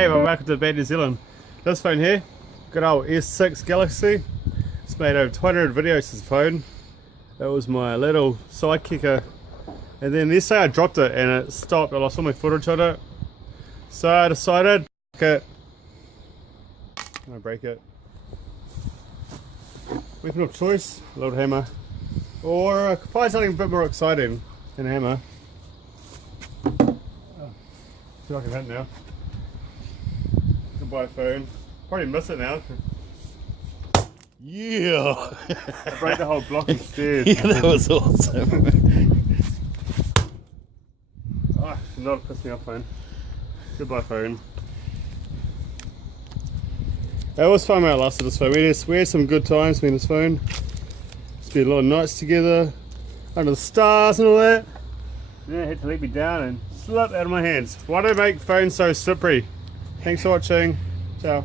Hey, we're welcome to Bad New Zealand. This phone here, good old S6 Galaxy. It's made over 200 videos this phone. That was my little sidekicker. And then yesterday I dropped it and it stopped. I lost all my footage on it. So I decided, I'm gonna break it. Weapon of choice, a little hammer. Or I could find something a bit more exciting than a hammer. See if I can hit now. Goodbye phone. Probably miss it now. Yeah! I broke the whole block of stairs. Yeah, that was awesome. Oh, not piss me off phone. Goodbye phone. It was fun when I lasted this phone. We had some good times with this phone. Spent a lot of nights together, under the stars and all that. And then it had to let me down and slip out of my hands. Why do they make phones so slippery? Thanks for watching. Ciao.